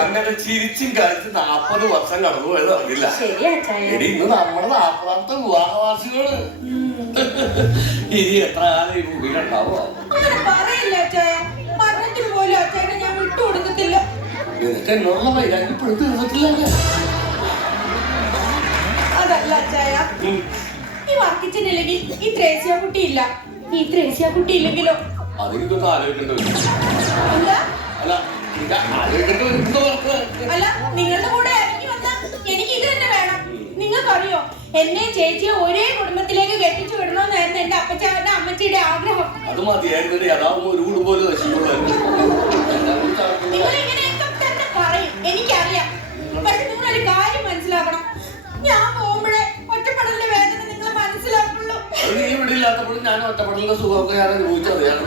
അങ്ങനെ ചിരിച്ചും കളിച്ച് 40 വർഷം കടന്നു പോയത് അറിയില്ല. എടി ഇന്ന് നമ്മുടെ 40ാമത്തെ വിവാഹവാർഷികള്. ഇനി എത്ര കാലം ഈ ഭൂമിയിലുണ്ടാവോ? നിനക്ക് എന്നോടുള്ള വൈരാഗ്യം ഇപ്പോഴും തീർന്നിട്ടില്ല. അതല്ല അച്ചായ, ഈ വർക്കിച്ചനില്ലെങ്കിൽ ഈ ത്രേസ്യ കുട്ടി ഇല്ല. ഈ ത്രേസ്യ കുട്ടി ഇല്ലെങ്കിലോ? അതെനിക്കൊന്ന് ആലോചിക്കേണ്ടി വരും. അല്ല നിങ്ങളുടെ കൂടെ ഇറങ്ങി വന്നാ എനിക്ക് ഇത് തന്നെ വേണം. നിങ്ങൾക്കറിയോ, എന്നെ ചേച്ചിയെ ഒരേ കുടുംബത്തിലേക്ക് കെട്ടിച്ചു വിടണമെന്നായിരുന്നു എന്റെ അപ്പച്ചാരുടെ അമ്മച്ചിയുടെ ആഗ്രഹം. അത് മതിയായിരുന്നു. അതാവുമ്പോ ഒരു കുടുംബം നിങ്ങൾ ഇങ്ങനെയൊക്കെ തന്നെ പറയും, എനിക്കറിയാം. പക്ഷെ നിങ്ങളൊരു കാര്യം മനസ്സിലാക്കണം, ഞാൻ പോകുമ്പോഴേ ഒറ്റപ്പെടലിന്റെ വേദന നിങ്ങൾ മനസ്സിലാക്കുള്ളൂ. നീ ഇവിടെ ഇല്ലാത്തപ്പോഴും ഞാൻ ഒറ്റപ്പെടലിന്റെ സുഖമൊക്കെ ഞാൻ അനുഭവിച്ചറിയാം.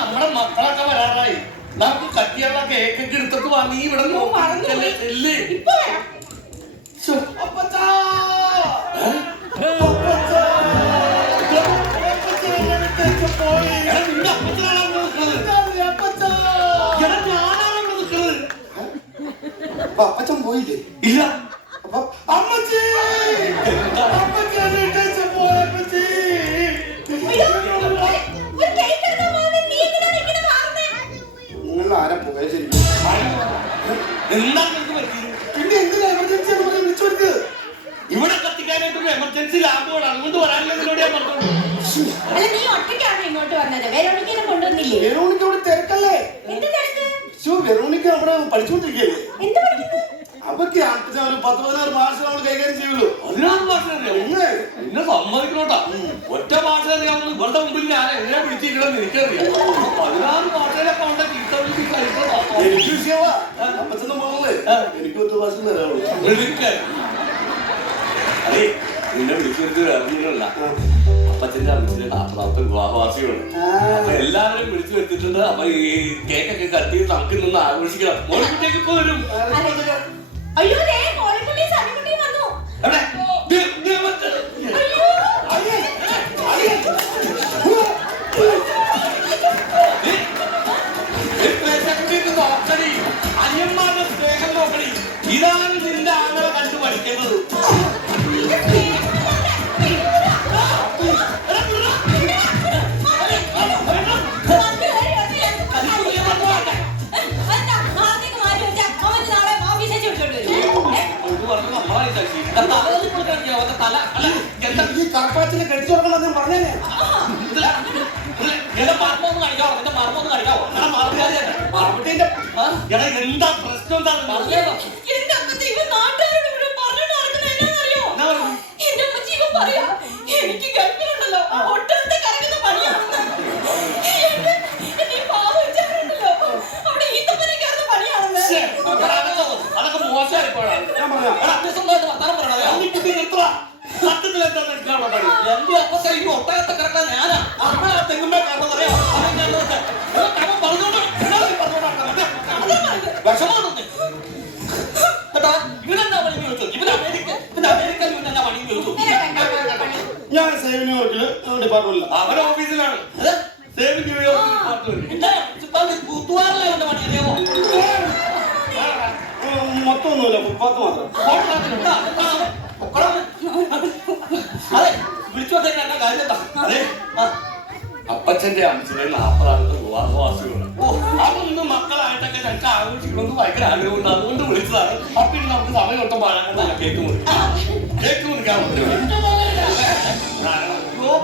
നമ്മുടെ മക്കളൊക്കെ വരാറായി. നമുക്ക് കട്ടിയുള്ള കേക്കൊക്കെ എടുത്തിട്ട് വാ. നീ ഇവിടെ അപ്പച്ചൻ പോയില്ലേ? ഇല്ല. അമ്മച്ചി നിങ്ങൾ ആരാ പോയ ശരിക്കും? പിന്നെ എന്തിനാ എമർജൻസി വിളിച്ചു വരുന്നത്? ഇവിടെ കത്തിക്കാനായിട്ടൊരു എമർജൻസി ലാഭമാണ്. അതുകൊണ്ട് വരാനില്ലെന്നോട് ഞാൻ പറഞ്ഞു. അല്ല, നീ ഒറ്റയ്ക്കാണ് ഇങ്ങോട്ട് വന്നത്? വെറോണിക്കനെ കൊണ്ടുവന്നില്ലേ? വെറോണിക്ക ഇവിടെ തിരക്കല്ലേ? എന്ത് തിരക്ക്? വെറോണിക്ക അവിടെ പഠിച്ചുകൊണ്ടിരിക്കല്ലേ? എന്ത് പഠിക്കുന്നു? അവർക്ക് ഒരു 10-16 ഭാഷ നമ്മൾ കൈകാര്യം ചെയ്യുള്ളൂ. 16 ഭാഷ എന്നെ സമ്മതിക്കണോട്ടാ. ഒറ്റ ഭാഷ അറിയാവുന്ന ഇവരുടെ മുമ്പിൽ ഞാൻ എങ്ങനെ പിടിച്ചിരിക്കണം എനിക്കറിയാം. 16 ഭാഷയിലൊക്കെ ഉണ്ട്. എനിക്ക് വിഷയമാ. അപ്പച്ചന്റെ മോളെ എനിക്ക് ഒറ്റ ഭാഷ തരാവുള്ളൂ. അതെ, നിന്നെ വിളിച്ചു വരുത്തി അറിഞ്ഞില്ല. അപ്പച്ചന്റെ അമ്മച്ചിന്റെ 40ാമത്തെ വിവാഹവാസികളാണ്. അപ്പൊ എല്ലാവരും വിളിച്ചു വരുത്തിട്ടുണ്ട്. അപ്പൊ ഈ കേക്കൊക്കെ കട്ട് ചെയ്ത് നമുക്ക് നിന്ന് ആഘോഷിക്കണം. മോളിക്കുട്ടിയൊക്കെ ഇപ്പൊ വരും. അയ്യോ, മോളിക്കുട്ടി സണ്ണിക്കുട്ടി വന്നു. അന്യന്മാരുടെ സ്നേഹം നോക്കണി. ഇതാണ് നിന്റെ ആങ്ങളെ കണ്ടു പഠിക്കുന്നത്. ഈ കറപ്പാച്ചിനെ കെട്ടിച്ചു കൊടുക്കണം ഞാൻ പറഞ്ഞേ. എന്താ പ്രശ്നം? എനിക്ക് ഗൾഫിലുണ്ടല്ലോ ഒട്ടത്തെ കറങ്ങുന്ന പണിയാണെന്ന്. അവിടെ ഈത്തപ്പനക്കാരുടെ പണിയാണെന്ന്. അതൊക്കെ മോശമായിപ്പോഴാണ്. സത്യത്തിൽ എന്താ എന്റെ അപ്പത്തെ ഈ ഒട്ടകത്തെ കറക്കാൻ ഞാനാ. അമ്മ തെങ്ങുമ്പോ കാരണം അറിയാം. വിഷമാണൊന്ന് ഇവരെന്താ പണി ചോദിച്ചു? ഇവര് അമേരിക്കയിൽ ഇവരെന്താ പണി ചോദിച്ചു? ഞാൻ സേവ് ന്യൂയോർക്കില് ഡിപ്പാർട്ട്മെന്റില്ല. അവരെ ഓഫീസിലാണ്. Save New York department. പണി അറിയാമോ? മൊത്തമൊന്നുമില്ല, ഫുട്പാത്ത് മാത്രം. അതെ, വിളിച്ചു വന്നേക്കാ കാര്യം എന്താ? അതെ, അപ്പച്ചന്റെ അമ്മച്ചിന്റെ 40ാമത്തെ വിവാഹവാസികളാണ്. അതൊന്നും മക്കളായിട്ടൊക്കെ ഞങ്ങൾക്ക് ആഘോഷിക്കണമെന്ന് ഭയങ്കര ആഗ്രഹമുണ്ട്. അതുകൊണ്ട് വിളിച്ചതാണ്. അപ്പൊ ഇനി നമുക്ക് സമയം ഒട്ടും പാഴാക്കണ്ട. കേക്ക് മുറിക്കാൻ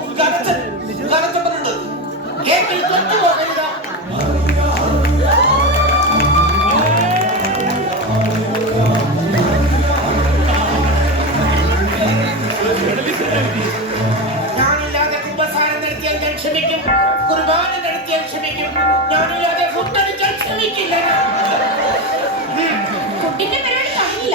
ഉദ്ഘാടനച്ചപ്പനുണ്ട്. കേക്കിൽ തൊട്ട് പോകരുത്. ഞാനില്ലാതെ കുമ്പസാരം നടത്തിയാൽ ഞാൻ ക്ഷമിക്കും. കുർബാന നടത്തിയാൽ ക്ഷമിക്കും. ഞാനില്ലാതെ ഫുഡ് അടിച്ചാൽ ക്ഷമിക്കില്ല. കുട്ടിന്റെ പരിപാടി കഴിഞ്ഞില്ല.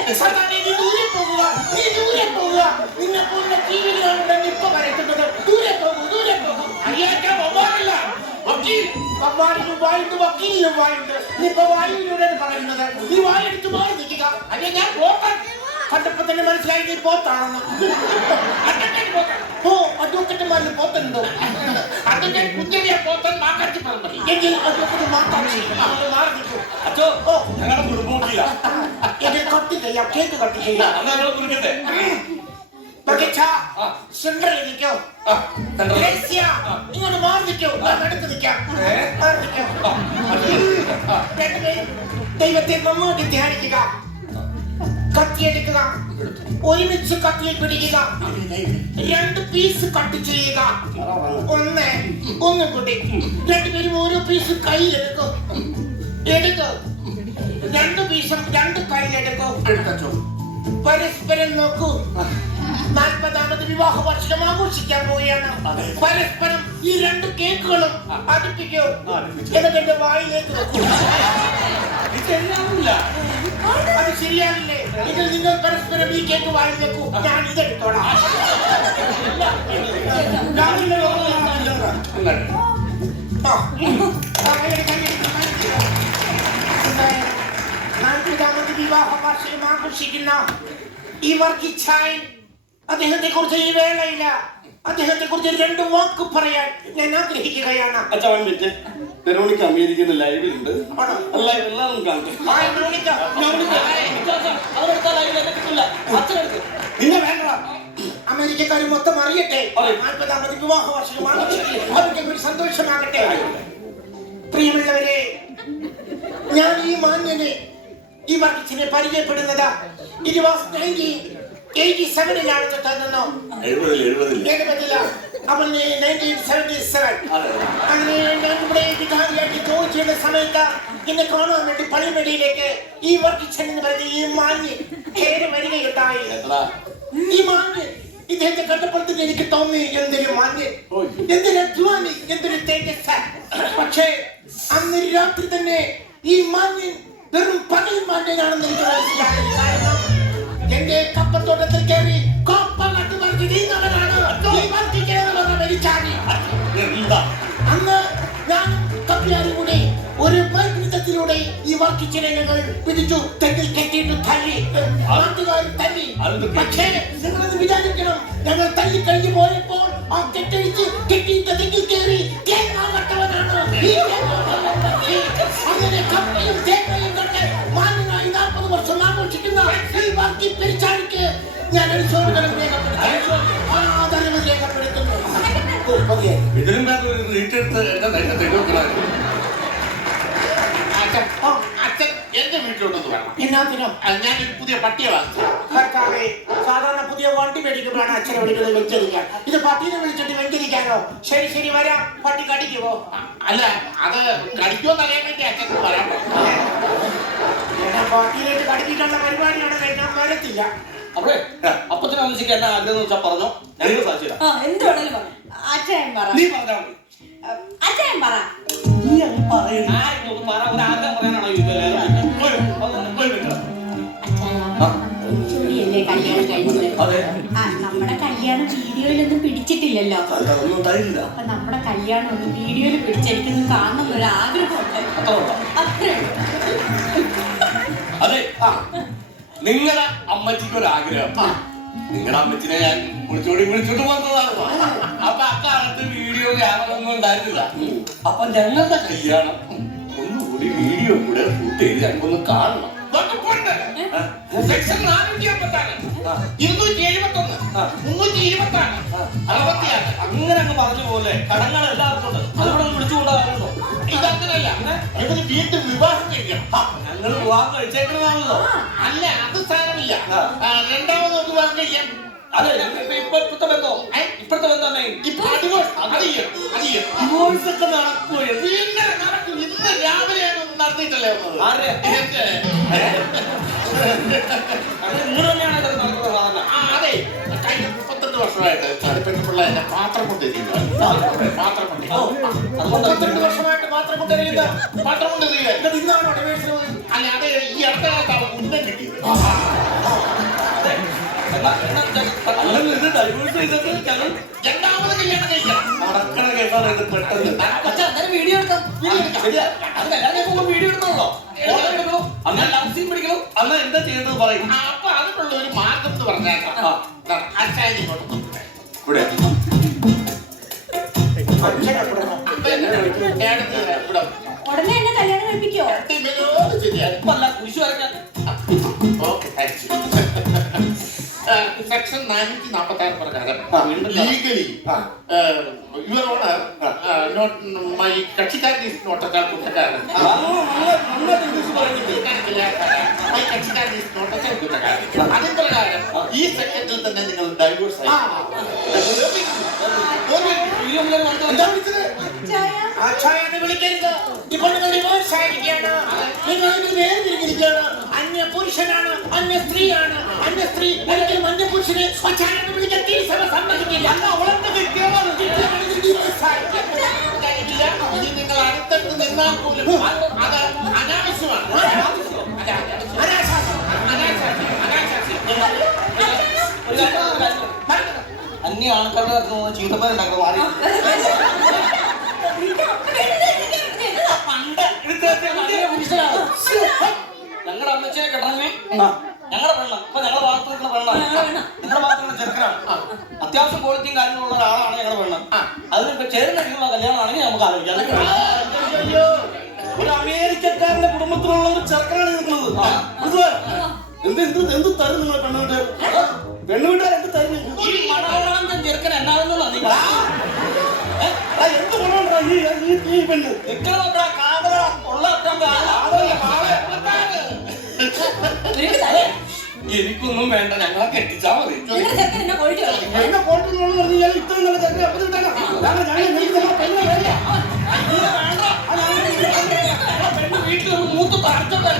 നീ ദൂരെ പോകുക, നീ ദൂരെ പോവുക. നിന്നെ പോലുള്ള ജീവികളാണ് ഇപ്പൊ വരയ്ക്കുന്നത്. ദൂരെ പോകും, ദൂരെ പോകും. അറിയാക്കാൻ വവ്വാലല്ല, വക്കീൽ. വവ്വാലിനും വായുണ്ട്, വക്കീലിനും വായുണ്ട്. നീ ഇപ്പൊ വായുവിലൂടെയാണ് പറയുന്നത്. നീ വായെടുത്ത് മാറി നിൽക്കുക. അല്ലെ ഞാൻ പോകാൻ കണ്ടപ്പോ തന്നെ മനസ്സിലായി നീ പോത്താണെന്ന്. ഓ അഡ്വക്കറ്റുമാരിൽ പോത്തുണ്ടോ? എങ്കിൽ അഡ്വക്കറ്റ് മാതാക്ഷി മാറി നിൽക്കും. അച്ഛോ ഞങ്ങളുടെ കുടുംബത്തില്ല എന്നെ കട്ട് ചെയ്യാം, കേക്ക് കട്ട് ചെയ്യാം. ഞങ്ങൾ കുറിക്കട്ടെ നിൽക്കോ, ഇങ്ങോട്ട് മാറി നിൽക്കോ, അടുത്ത് നിൽക്കാം, മാറി നിൽക്കോ. രണ്ടുപേരും ദൈവത്തെ നന്നായിട്ട് ധ്യാനിക്കുക, കത്തിയെടുക്കുക, ഒരുമിച്ച് കത്തിയിൽ പിടിക്കുക, 2 പീസ് കട്ട് ചെയ്യുക. ഒന്നും കൂടി രണ്ടുപേരും ഓരോ പീസ് കയ്യിലെടുക്കും, എടുക്കും. 2 പീസും 2 കയ്യിലെടുക്കും. പരസ്പരം നോക്കൂ. 40ാമത് വിവാഹ വർഷം ആഘോഷിക്കാൻ പോവുകയാണ്. പരസ്പരം ഈ 2 കേക്കുകളും അടുപ്പിക്കൂ. എന്നിട്ട് എന്റെ വായിലേക്ക് വെക്കൂ. അത് ശരിയാവില്ലേ? എങ്കിൽ നിങ്ങൾ പരസ്പരം ഈ കേക്ക് വായിൽ വെക്കൂ, ഞാൻ ഇതെടുത്തോളാം. നാൽപ്പതാമത് വിവാഹ വാർഷികം ആഘോഷിക്കുന്ന ഈ വർഗീച്ചായൻ അദ്ദേഹത്തെ കുറിച്ച് ഈ വേളയില്ല, അദ്ദേഹത്തെ കുറിച്ച് 2 വാക്ക് പറയാൻ ഞാൻ ആഗ്രഹിക്കുകയാണ്. വെറോണിക്ക അമേരിക്കയിൽ ലൈവിലുണ്ട്. എല്ലാവരും കാണട്ടെ. നിന്നെ വേണ്ട, അമേരിക്കക്കാർ മൊത്തം അറിയട്ടെ. 40ാമത് വിവാഹ വാർഷികം ആഘോഷിക്കും, അവർക്ക് ഒരു സന്തോഷമാകട്ടെ. പ്രിയമുള്ളവരെ, ഞാൻ ഈ മാന്യനെ, ഈ വർഗീച്ചിനെ പരിചയപ്പെടുന്നത് 1987-ലാണെന്ന് തോന്നുന്നു. 70-ല അവന് 1977. അങ്ങനെ ഞാൻ ഇവിടെ വിധാനിയായിട്ട് ജോലി ചെയ്യുന്ന സമയത്ത് എന്നെ കാണാൻ വേണ്ടി പള്ളിമേടിയിലേക്ക് ഈ വർഗീച്ചൻ എന്ന് പറയുന്ന ഈ മാന്യൻ കയറി വരികയുണ്ടായി. ഈ മാന്യൻ ഇദ്ദേഹത്തെ കണ്ടപ്പോഴത്തേക്ക് എനിക്ക് തോന്നി, എന്തൊരു മാന്യൻ, എന്തൊരു അധ്വാനി, എന്തൊരു തേജസ്. പക്ഷേ അന്ന് രാത്രി തന്നെ ഈ മാന്യൻ വെറും പകൽ മാന്യനാണെന്ന് എനിക്ക് മനസ്സിലായി. കാരണം എന്റെ കപ്പത്തോട്ടത്തിൽ കയറി അന്ന് ഞാൻ കപ്പിയാരും കൂടി ഒരു വൈദ്യുതത്തിലൂടെ ഈ വർക്കിച്ചിനെ ഞങ്ങൾ പിടിച്ചു, തെങ്ങിൽ കെട്ടിയിട്ട് തല്ലി, നാട്ടുകാർ തല്ലി. പക്ഷേ നിങ്ങളത് വിചാരിക്കണം, ഞങ്ങൾ തല്ലി കഴിഞ്ഞു പോയപ്പോൾ ആ കെട്ടഴിച്ച് കെട്ടിയിട്ട് തെങ്ങിൽ കയറി തേങ്ങാവട്ടവനാണ്. അങ്ങനെ കപ്പയും തേങ്ങയും കണ്ട് മാന്യനായി 40 വർഷം ആഘോഷിക്കുന്ന ഈ വർക്കി പെരിച്ചാഴിക്ക് ഞാൻ ഒരു ചോദ്യം രേഖപ്പെടുത്തുന്നു. ഇതിലും അച്ഛൻ എന്റെ വീട്ടിലുണ്ടെന്ന് വേണം. എന്നാത്തിനോ? ഞാനൊരു പുതിയ പട്ടിയെ വാങ്ങിച്ചു. സാധാരണ പുതിയ വണ്ടി മേടിക്കുമ്പോഴാണ് അച്ഛനെ വിളിക്കുന്നത് വെഞ്ചരിക്കാൻ. ഇത് പട്ടീനെ വിളിച്ചിട്ട് വെഞ്ചരിക്കാനോ? ശരി ശരി വരാം. പട്ടി കടിക്കുമോ? അല്ല, അത് കടിക്കുമോന്ന് അറിയാൻ വേണ്ടി അച്ഛൻ വരാം. പട്ടീനായിട്ട് കടിപ്പിക്കാനുള്ള പരിപാടിയാണ്, ഞാൻ വരത്തില്ല. അവിടെ അപ്പത്തിന് ആവശ്യിക്കാൻ എന്നാ ആഗ്രഹം വെച്ചാൽ പറഞ്ഞോ, ഞങ്ങൾക്ക് സാക്ഷിയില്ല. എന്ത് വേണേലും പറഞ്ഞു. അച്ഛൻ പറ, നീ പറഞ്ഞാൽ മതി. അച്ഛൻ പറ. ഒരാഗ്രഹം പറയാനാണോ നമ്മുടെ കല്യാണം വീഡിയോയിലൊന്നും പിടിച്ചിട്ടില്ലല്ലോ. അപ്പൊ നമ്മുടെ കല്യാണം ഒന്ന് വീഡിയോയിൽ പിടിച്ചെനിക്കൊന്നും കാണണം എന്നൊരു ആഗ്രഹമുണ്ട്. അതെ, നിങ്ങളുടെ അമ്മച്ചിക്ക് ഒരാഗ്രഹം. നിങ്ങളുടെ അമ്മച്ചിനെ ഞാൻ വിളിച്ചോണ്ട് വന്നതാണ്. അപ്പൊ അക്കാലത്ത് വീഡിയോ ക്യാമറ ഒന്നും ഉണ്ടായിരുന്നില്ല. അപ്പൊ ഞങ്ങളുടെ കല്യാണം ഒന്നുകൂടി വീഡിയോ കൂടെ ഷൂട്ട് ചെയ്ത് ഞങ്ങൾക്കൊന്ന് കാണണം. സെക്ഷൻ 456, 271, 326, 66. അങ്ങനെ അങ്ങ് പറഞ്ഞു പോലെ കടങ്ങൾ എല്ലാവർക്കും ഉണ്ട്. അതുകൂടെ വിളിച്ചുകൊണ്ടാകുന്നുണ്ടോ? ഇതങ്ങനല്ല, ഞങ്ങൾക്ക് വീണ്ടും വിവാഹം കഴിക്കണം. ഞങ്ങൾ വിവാഹം കഴിച്ചേക്കണതാണല്ലോ. അല്ല, അത് സാരമില്ല, 2ാമത് വിവാഹം കഴിക്കാം. അതെ, ഇപ്പോഴത്തെ ബന്ധം തന്നെ ഇപ്പൊ ഡിവോഴ്സ് ഒക്കെ നടക്കുമോ? പിന്നെ നടക്കും. ഇന്ന് രാവിലെ നടത്തിയിട്ടല്ലേ വന്നത്. നിങ്ങൾ തന്നെയാണ് ഇതൊക്കെ നടക്കുന്നത് സാധാരണ. അതെ, കഴിഞ്ഞ 32 വർഷമായിട്ട് പെൺപിള്ള എന്റെ പാത്രം കൊണ്ടിരിക്കുന്നു. 32 വർഷമായിട്ട് പാത്രം കൊണ്ടിരിക്കുന്ന പാത്രം കൊണ്ടിരിക്കുക. ഇന്നാണോ ഡിവോഴ്സ്? അല്ല, അത് ഈ അടുത്ത കാലത്താണ് ഉന്നം കിട്ടിയത്. ഇത് ഡൈവേഴ്സ് ചെയ്തിട്ട് ഞങ്ങൾ 2ാമത് കല്യാണം കഴിക്കണം. നടക്കണ കേട്ടാണ് ഇത് പെട്ടെന്ന്. വീഡിയോ എടുക്കാം. വീഡിയോ എടുക്കണല്ലോ, അന്ന് ലവ് സീൻ പിടിക്കണം. അന്ന് എന്താ ചെയ്യുന്നത് പറയും. അപ്പൊ അതിനുള്ള ഒരു മാർഗം പറഞ്ഞേക്കാം. അച്ഛൻ ഇങ്ങോട്ട് നോക്കട്ടെ. ഇവിടെ അച്ഛനെ വിടണം. അമ്മേനെ വിളിക്കണം. ചേട്ടത്തി ഇവിടെ. ഉടനെ എന്നെ കല്യാണം കഴിപ്പിക്കോ? ചേട്ടത്തി മെല്ലോട് ശരിയായി. ഇപ്പല്ല കുരിശു വരയ്ക്കാൻ. Okay, thanks. സെക്ഷൻ 446 പ്രകാരം ലീഗലി യുവർ ഓണർ മൈ കക്ഷിക്കാരൻ ഈസ് നോട്ട് എ കുറ്റക്കാരൻ. മൈ കക്ഷിക്കാരൻ ഈസ് നോട്ട് എ കുറ്റക്കാരൻ. അതിൻ പ്രകാരം ഈ സെക്കൻഡിൽ തന്നെ നിങ്ങൾ ഡൈവോഴ്സ് ആയി. എന്താ വിളിച്ചത്? അച്ഛായെന്ന് വിളിക്കരുത്. ഇപ്പോൾ നിങ്ങൾ ഡിവോഴ്സ് ആയിരിക്കുകയാണ്. നിങ്ങൾ വേർതിരിഞ്ഞിരിക്കുകയാണ്. അന്യ പുരുഷനാണ്, അന്യ സ്ത്രീയാണ്. അന്യ സ്ത്രീ ഒരിക്കലും അന്യ പുരുഷനെ അച്ഛായെന്ന് വിളിക്കാൻ തീരെ സമ്മതിക്കില്ല. ഇനി നിങ്ങൾ അടുത്തടുത്ത് നിന്നാൽ പോലും അത് അനാവശ്യമാണ്. അന്യ ആൾക്കാരുടെ ചീത്തപ്പനുണ്ടാക്കുന്നത് മാറി ഞങ്ങളുടെ അമ്മച്ചയെ കെട്ടണമെങ്കിൽ ഞങ്ങളുടെ പെണ്ണ ഇപ്പൊ ഞങ്ങളുടെ ഭാഗത്ത് നിൽക്കുന്ന പെണ്ണാണ്, നിങ്ങളുടെ ഭാഗത്ത് നിൽക്കുന്ന ചെറുക്കനാണ്. അത്യാവശ്യം ക്വാളിറ്റിയും കാര്യങ്ങളുള്ള ഒരാളാണ് ഞങ്ങളുടെ പെണ്ണ്. അതിനിപ്പോ ചേരുന്ന രീതിയിലുള്ള കല്യാണമാണെങ്കിൽ നമുക്ക് ആലോചിക്കാം. ഒരു അമേരിക്കക്കാരന്റെ കുടുംബത്തിലുള്ള ഒരു ചെറുക്കനാണ് നിൽക്കുന്നത്. എന്ത് തരും നിങ്ങളെ പെണ്ണുവിട്ട്? പെണ്ണുവിട്ടാൽ എന്ത് തരും? ഈ മണവറാന്തൻ ചെറുക്കൻ എന്നാണെന്നുള്ള നീ എന്ത് ഗുണമുണ്ടാ ഈ പെണ്ണ്? നിൽക്കുന്ന കാതല ഉള്ള എനിക്കൊന്നും വേണ്ട, ഞങ്ങളെ കെട്ടിച്ചാ മതി. എന്നെ കോട്ടുന്നുള്ളത് പറഞ്ഞാൽ ഇത്രയും നല്ല ചെറുക്കനെ അപ്പം കിട്ടാനാ? പെണ്ണ് വീട്ടിൽ മൂത്ത് തടച്ചോട്ടെ.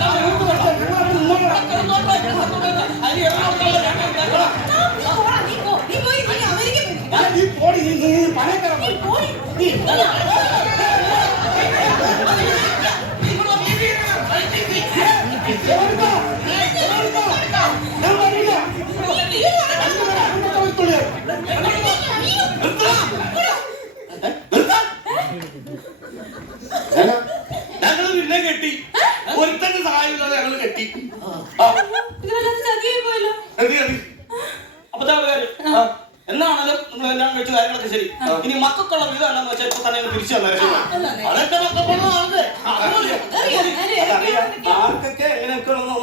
ഞങ്ങള് പിന്നെ കെട്ടി, ഒരുത്തന്റെ സഹായമില്ലാതെ ഞങ്ങള് കെട്ടി. അപ്പൊ എന്നാണല്ലോ നിങ്ങൾ എല്ലാം വെച്ച് കാര്യങ്ങളൊക്കെ ശരി. ഇനി മക്കൾക്കുള്ള വീതം എന്താന്ന് വെച്ചാൽ ഇപ്പൊ തന്നെ തിരിച്ചു തന്നെ അതൊക്കെ മക്കളുള്ളതാണ്. ആർക്കൊക്കെ എങ്ങനെയൊക്കെ ഒന്ന്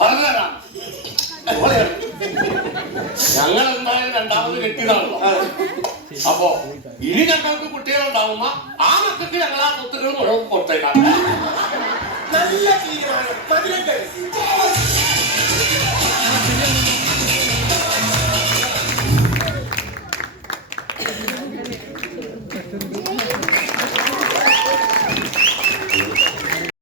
പറഞ്ഞു തരാം. ഞങ്ങൾ എന്തായാലും രണ്ടാമത് കെട്ടിയതാണല്ലോ. അപ്പോ ഇനി ഞങ്ങൾക്ക് കുട്ടികളുണ്ടാവുമ്പോ ആ മക്കൾക്ക് ഞങ്ങൾ ആ സ്വത്തുക്കൾ മുഴുവൻ പുറത്തേക്കാം. നല്ല തീരുമാനം.